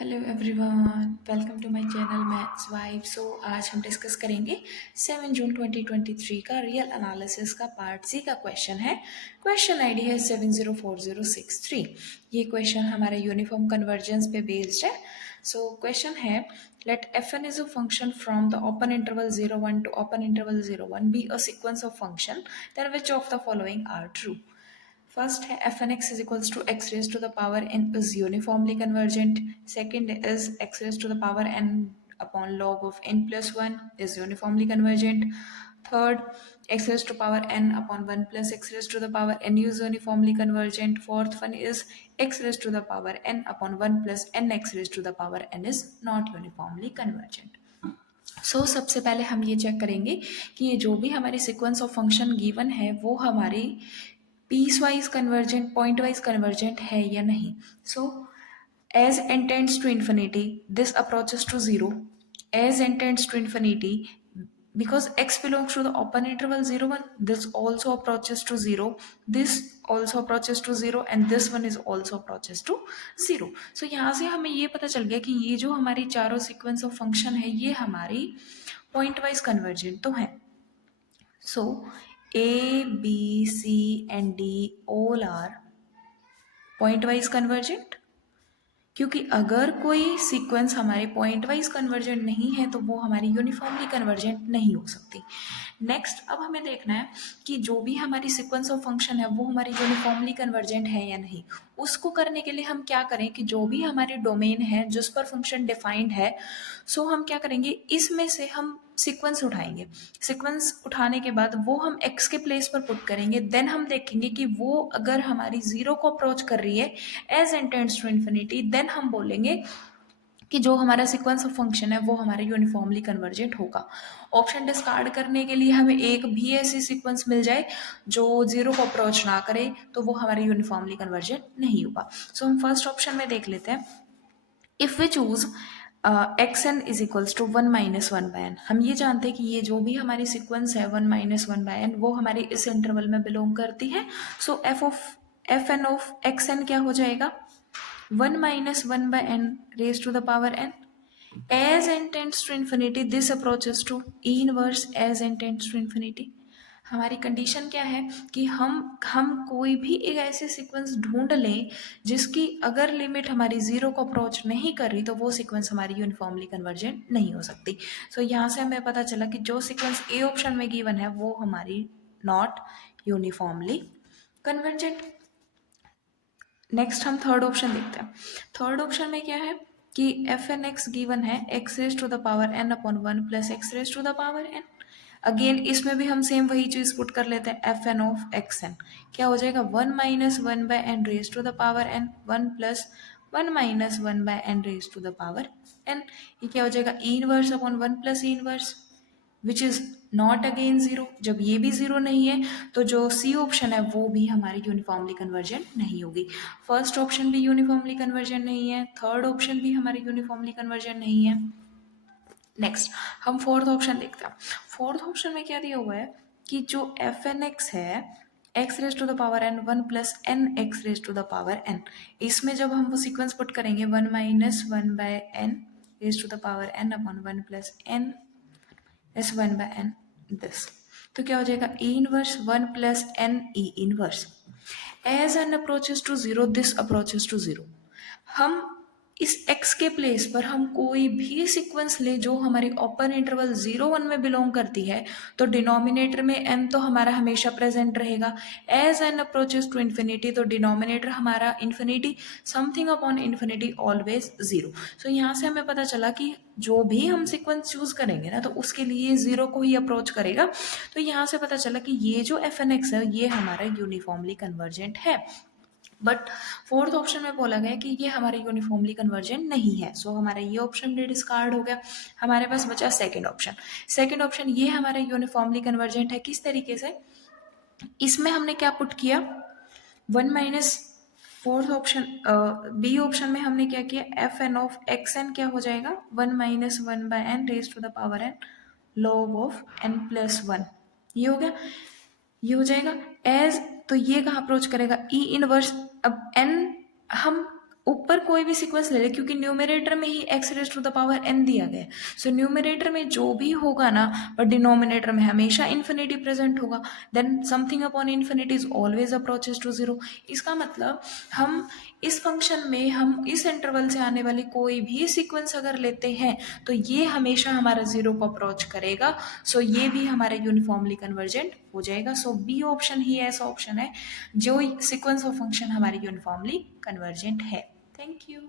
Hello everyone, welcome to my channel maths vibe. आज हम discuss करेंगे 7 जून 2023 का रियल एनालिसिस का पार्ट सी का क्वेश्चन है। क्वेश्चन आईडी है 704063। ये क्वेश्चन हमारे यूनिफॉर्म कन्वर्जेंस पे बेस्ड है। क्वेश्चन है, let fn is a function from the open interval 01 to open interval 01 be a sequence of function, then which of the following are true. First है F N X is equals to X raise to the power N is uniformly convergent. Second is X raise to the power N upon log of n plus 1 is uniformly convergent. Third, x raised to power n upon 1 plus x raised to the power n is uniformly convergent. Fourth one is x raised to the power n upon 1 plus n x raised to the power n is not uniformly convergent. सबसे पहले हम ये check करेंगे कि ये जो भी हमारी सीक्वेंस ऑफ फंक्शन गिवन है वो हमारी piece wise convergent, point wise convergent है या नहीं। As n tends to infinity, this approaches to 0. As n tends to infinity, because x belongs to the open interval 01, this also approaches to 0, this also approaches to 0, and this one is also approaches to 0. यहाँ से हमें ये पता चल गया कि ये जो हमारी चारों सीक्वेंस ऑफ फंक्शन है ये हमारी पॉइंट वाइज कन्वर्जेंट तो है। A, B, C and D all are point wise convergent, क्योंकि अगर कोई सीक्वेंस हमारे पॉइंट वाइज कन्वर्जेंट नहीं है तो वो हमारी यूनिफॉर्मली कन्वर्जेंट नहीं हो सकती। नेक्स्ट, अब हमें देखना है कि जो भी हमारी सीक्वेंस ऑफ फंक्शन है वो हमारी यूनिफॉर्मली कन्वर्जेंट है या नहीं। उसको करने के लिए हम क्या करें कि जो भी हमारी डोमेन है जिस पर फंक्शन डिफाइंड है, हम क्या करेंगे, इसमें से हम सीक्वेंस उठाएंगे। सीक्वेंस उठाने के बाद वो हम x के प्लेस पर पुट करेंगे। देन हम देखेंगे कि वो अगर हमारी 0 को अप्रोच कर रही है as n tends to infinity, then हम बोलेंगे कि जो हमारा सीक्वेंस ऑफ फंक्शन है वो हमारे यूनिफॉर्मली कन्वर्जेंट होगा। ऑप्शन डिस्कार्ड करने के लिए हमें एक भी ऐसी सीक्वेंस मिल जाए जो 0 को अप्रोच ना करे तो वो हमारे यूनिफॉर्मली कन्वर्जेंट नहीं होगा। हम फर्स्ट ऑप्शन में देख लेते हैं। If we choose xn is equals to 1 minus 1 by n, हम ये जानते हैं कि ये जो भी हमारी सीक्वेंस है 1 माइनस 1 बाय n वो हमारी इस इंटरवल में बिलोंग करती है। एफ एन ऑफ xn क्या हो जाएगा, 1 minus 1 by n raised to the power n. As n tends to infinity, this approaches to E inverse as n tends to infinity. हमारी कंडीशन क्या है कि हम कोई भी एक ऐसे सीक्वेंस ढूंढ लें जिसकी अगर लिमिट हमारी 0 को अप्रोच नहीं कर रही तो वो सीक्वेंस हमारी यूनिफॉर्मली कन्वर्जेंट नहीं हो सकती। यहाँ से हमें पता चला कि जो सीक्वेंस ए ऑप्शन में गिवन है वो हमारी नॉट यूनिफॉर्मली कन्वर्जेंट। नेक्स्ट हम थर्ड ऑप्शन देखते हैं। थर्ड ऑप्शन में क्या है कि एफ एन एक्स गिवन है X raise to the power N upon 1 plus X raise to the power N. Again इसमें भी हम सेम वही चीज पुट कर लेते हैं। F N of X N क्या हो जाएगा, 1 minus 1 by N raise to the power N, 1 plus 1 minus 1 by N raise to the power N. ये क्या हो जाएगा, E inverse upon 1 plus E inverse which is not again 0। जब ये भी 0 नहीं है तो जो सी ऑप्शन है वो भी हमारी यूनिफॉर्मली कन्वर्जेंट नहीं होगी। फर्स्ट ऑप्शन भी यूनिफॉर्मली कन्वर्जेंट नहीं है, थर्ड ऑप्शन भी हमारी यूनिफॉर्मली कन्वर्जेंट नहीं है। नेक्स्ट हम फोर्थ ऑप्शन देखते हैं। फोर्थ ऑप्शन में क्या दिया हुआ है कि जो एफ एन एक्स है X raise to the power N 1 plus N X raise to the power N, इसमें जब हम वो सीक्वेंस पुट करेंगे 1 minus 1 by N raise to the power N upon 1 plus N is 1 by n this, तो क्या हो जाएगा, E inverse 1 plus n E inverse as n approaches to 0 this approaches to 0। हम इस x के place पर हम कोई भी सीक्वेंस ले जो हमारी ओपन इंटरवल 0-1 में बिलोंग करती है तो डिनोमिनेटर में n तो हमारा हमेशा प्रेजेंट रहेगा। As n approaches to infinity तो डिनोमिनेटर हमारा infinity, something upon infinity always 0। यहाँ से हमें पता चला कि जो भी हम सीक्वेंस चूज करेंगे ना तो उसके लिए 0 को ही अप्रोच करेगा। तो यहाँ से पता चला कि ये जो एफ एन एक्स है ये हमारा यूनिफॉर्मली कन्वर्जेंट है। बट फोर्थ ऑप्शन में बोला गया कि ये हमारे यूनिफॉर्मली कन्वर्जेंट नहीं है। हमारा ये ऑप्शन भी डिस्कार्ड हो गया। हमारे पास बचा सेकंड ऑप्शन। सेकंड ऑप्शन ये हमारा यूनिफॉर्मली कन्वर्जेंट है। किस तरीके से, इसमें हमने क्या पुट किया, 1 minus fourth option B option में हमने क्या किया, F N of X N क्या हो जाएगा, 1 minus 1 by N raise to the power N log of N plus 1। ये हो गया, ये हो जाएगा एज, तो ये कहाँ अप्रोच करेगा, ई इनवर्स। अब एन हम ऊपर कोई भी सीक्वेंस ले ले, क्योंकि न्यूमरेटर में ही x raise to the power n दिया गया है, सो न्यूमरेटर में जो भी होगा ना, पर डिनोमिनेटर में हमेशा इन्फिनिटी प्रेजेंट होगा, then something upon infinity is always approaches to zero. इसका मतलब हम इस फंक्शन में हम इस इंटरवल से आने वाली कोई भी सीक्वेंस अगर लेते हैं तो ये हमेशा हमारा जीरो को अप्रोच करेगा, सो ये भी हमारा यूनिफॉर्मली कन्वर्जेंट हो जाएगा। सो बी ऑप्शन ही ऐसा ऑप्शन है जो सीक्वेंस ऑफ फंक्शन हमारे यूनिफॉर्मली कन्वर्जेंट है। Thank you.